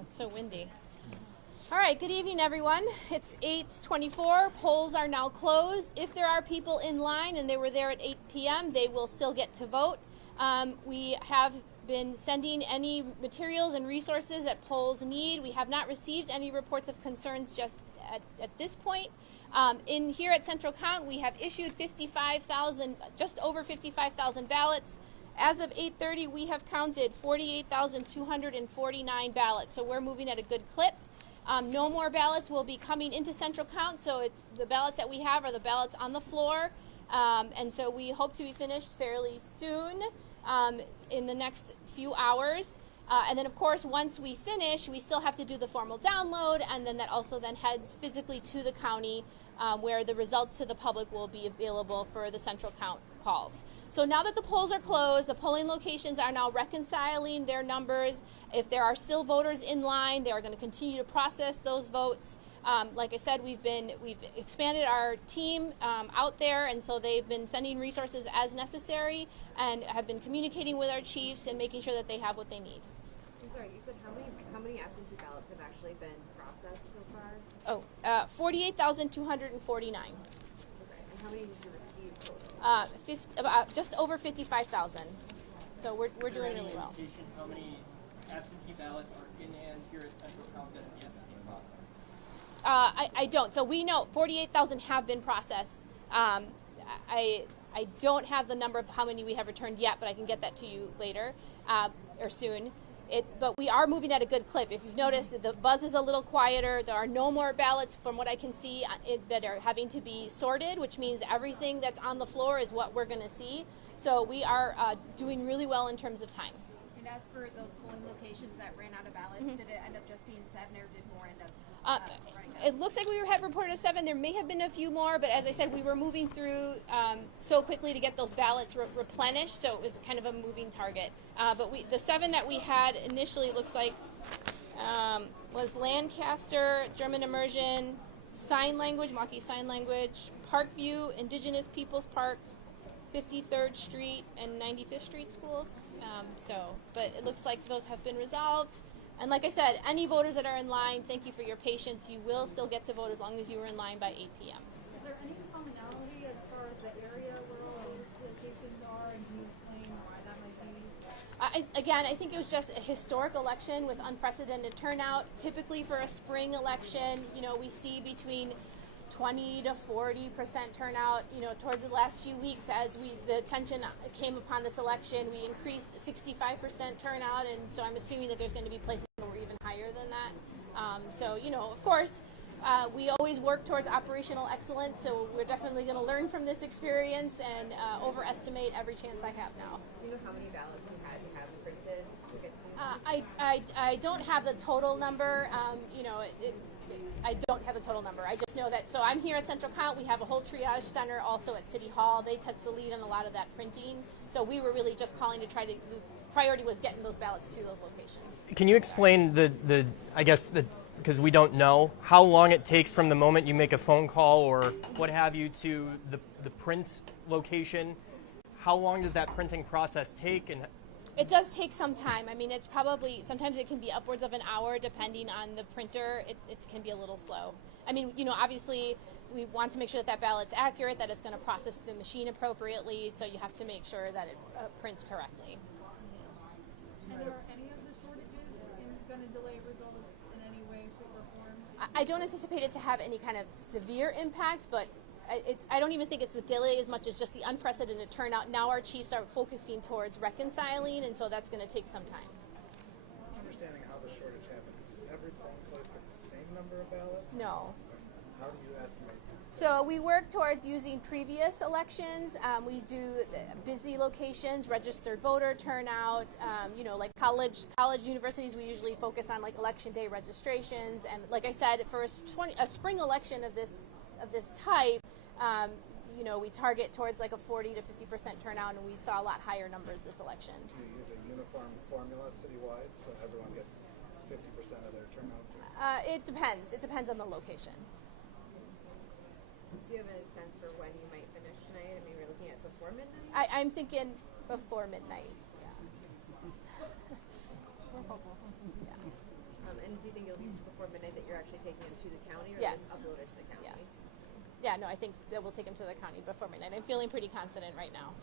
It's so windy. All right, good evening, everyone. It's 8:24. Polls are now closed. If there are people in line and they were there at 8 p.m., they will still get to vote. We have been sending any materials and resources that polls need. We have not received any reports of concerns just at this point. In here at Central Count, we have issued 55,000, just over 55,000 ballots. As of 8:30, we have counted 48,249 ballots, so we're moving at a good clip. No more ballots will be coming into Central Count, so it's the ballots that we have are the ballots on the floor, and so we hope to be finished fairly soon, in the next few hours. And then, of course, once we finish, we still have to do the formal download, and then that also then heads physically to the county, where the results to the public will be available for the Central Count calls. So now that the polls are closed, the polling locations are now reconciling their numbers. If there are still voters in line, they are going to continue to process those votes. Like I said, we've expanded our team out there, and so they've been sending resources as necessary and have been communicating with our chiefs and making sure that they have what they need. I'm sorry, you said how many absentee ballots have actually been processed so far? 48,249. Okay, and how many did you receive total? Just over 55,000. So we're doing really well. How many absentee ballots are in hand here at Central Count that have yet to be processed? I don't. So we know 48,000 have been processed. I don't have the number of how many we have returned yet, but I can get that to you later or soon. But we are moving at a good clip. If you've noticed, the buzz is a little quieter. There are no more ballots, from what I can see, that are having to be sorted, which means everything that's on the floor is what we're going to see. So we are doing really well in terms of time. And as for those polling locations that ran out of ballots, did it end up just being 7, or did more end up running out? It looks like we had reported 7. There may have been a few more, but as I said, we were moving through so quickly to get those ballots replenished, so it was kind of a moving target. But the 7 that we had initially, looks like, was Lancaster, German Immersion, Sign Language, Milwaukee Sign Language, Parkview, Indigenous Peoples Park, 53rd Street, and 95th Street schools. But it looks like those have been resolved. And like I said, any voters that are in line, thank you for your patience. You will still get to vote as long as you were in line by 8 p.m. Is there any commonality as far as the area where all these locations are, and can you explain why that might be? Again, I think it was just a historic election with unprecedented turnout. Typically for a spring election, we see between 20 to 40% turnout. Towards the last few weeks, as the attention came upon this election, we increased 65% turnout, and so I'm assuming that there's going to be places where we're even higher than that. Of course, we always work towards operational excellence, so we're definitely going to learn from this experience and overestimate every chance I have now. Do you know how many ballots you had to have printed to get to I don't have the total number. I don't have the total number. I just know that, so I'm here at Central Count. We have a whole triage center also at City Hall. They took the lead on a lot of that printing. So we were really just calling to the priority was getting those ballots to those locations. Can you explain because we don't know, how long it takes from the moment you make a phone call or what have you to the print location? How long does that printing process take? And it does take some time. I mean, it's probably, sometimes it can be upwards of an hour depending on the printer. It can be a little slow. I mean, obviously we want to make sure that ballot's accurate, that it's going to process the machine appropriately, so you have to make sure that it prints correctly. And are any of the shortages going to delay results in any way, shape, or form? I don't anticipate it to have any kind of severe impact, but I don't even think it's the delay as much as just the unprecedented turnout. Now our chiefs are focusing towards reconciling, and so that's going to take some time. Understanding how the shortage happened, does every polling place get the same number of ballots? No. How do you estimate that? So we work towards using previous elections. We do busy locations, registered voter turnout. Like college universities, we usually focus on like election day registrations. And like I said, for a spring election of this type, we target towards like a 40 to 50% turnout, and we saw a lot higher numbers this election. Do you use a uniform formula citywide so everyone gets 50% of their turnout? It depends. It depends on the location. Do you have a sense for when you might finish tonight? I mean, we're looking at before midnight? I'm thinking before midnight. Yeah. And before midnight that you're actually taking them to the county, or Yes. uploaded to the county? Yes. Yeah, no, I think that we'll take them to the county before midnight. I'm feeling pretty confident right now.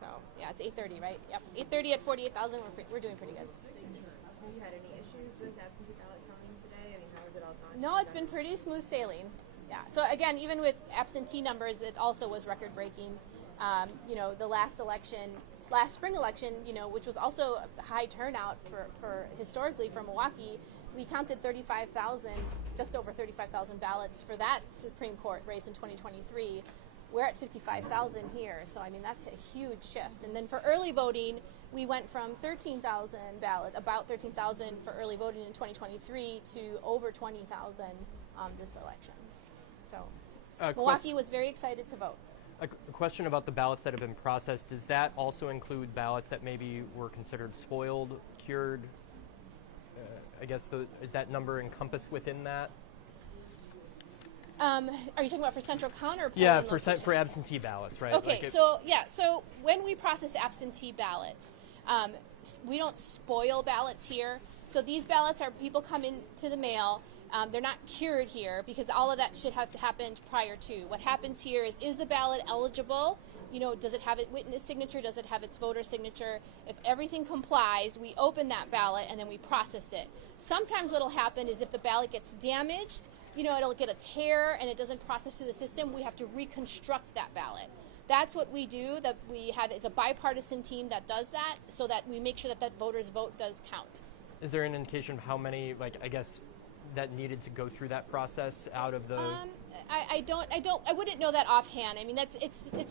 So, yeah, it's 8:30, right? Yep. 8:30 at 48,000, we're doing pretty good. Have you had any issues with absentee ballot counting today? I mean, how has it all gone? No, it's been pretty smooth sailing. Yeah. So again, even with absentee numbers, it also was record breaking. The last spring election, which was also a high turnout for historically for Milwaukee, we counted 35,000, just over 35,000 ballots for that Supreme Court race in 2023. We're at 55,000 here, so I mean that's a huge shift. And then for early voting, we went from 13,000 about 13,000 for early voting in 2023 to over 20,000 this election. So Milwaukee was very excited to vote. A question about the ballots that have been processed. Does that also include ballots that maybe were considered spoiled, cured? I guess is that number encompassed within that? Are you talking about for central count or polling Yeah, locations? for absentee ballots, right? Okay, so when we process absentee ballots, we don't spoil ballots here. So these ballots are people come into the mail. They're not cured here because all of that should have happened prior to. What happens here is the ballot eligible? Does it have its witness signature? Does it have its voter signature? If everything complies, we open that ballot and then we process it. Sometimes what will happen is if the ballot gets damaged, it'll get a tear and it doesn't process through the system, we have to reconstruct that ballot. That's what we do. It's a bipartisan team that does that so that we make sure that voter's vote does count. Is there an indication of how many, that needed to go through that process out of the? I wouldn't know that offhand. I mean, it's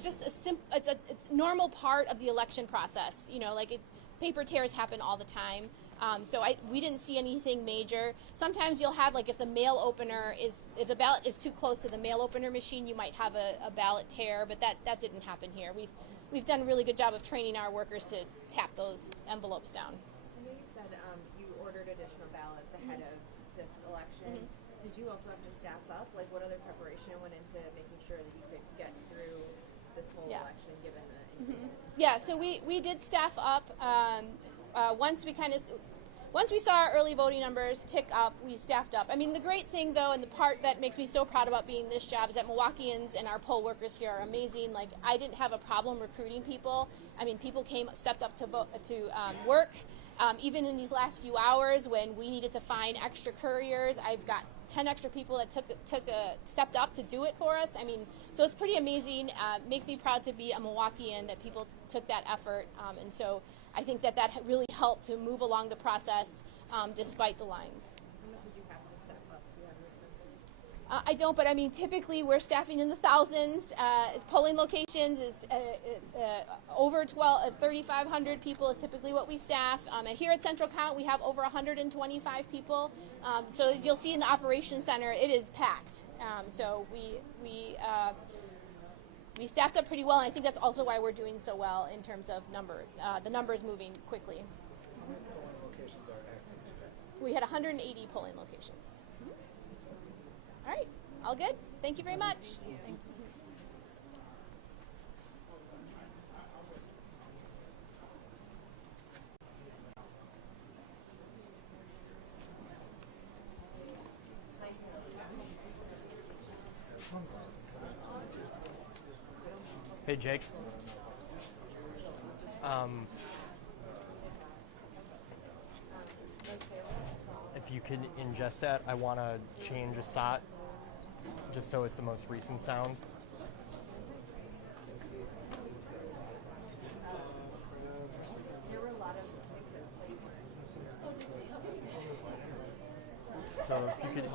just it's normal part of the election process. Paper tears happen all the time. So we didn't see anything major. Sometimes you'll have if if the ballot is too close to the mail opener machine, you might have a ballot tear, but that didn't happen here. We've done a really good job of training our workers to tap those envelopes down. I know you said you ordered additional ballots ahead of this election. Did you also have to staff up? What other preparation went into making sure that you could get through this whole election given the Yeah, so we did staff up. Once we saw our early voting numbers tick up, we staffed up. I mean, the great thing, though, and the part that makes me so proud about being this job is that Milwaukeeans and our poll workers here are amazing. I didn't have a problem recruiting people. I mean, people stepped up to work. Even in these last few hours when we needed to find extra couriers, I've got 10 extra people that stepped up to do it for us. I mean, so it's pretty amazing. Makes me proud to be a Milwaukeean that people took that effort. And so I think that really helped to move along the process despite the lines. How much did you have to step up? Do you have those numbers? I don't, but I mean, typically we're staffing in the thousands. Polling locations is over 3,500 people is typically what we staff. Here at Central Count, we have over 125 people. So as you'll see in the operations center, it is packed. So we staffed up pretty well, and I think that's also why we're doing so well in terms of the numbers moving quickly. How many polling locations are active today? We had 180 polling locations. All right, all good? Thank you very much. Thank you. Hey, Jake. If you could ingest that, I want to change a SOT just so it's the most recent sound. There were a lot of mix-ups, so you weren't. So if you could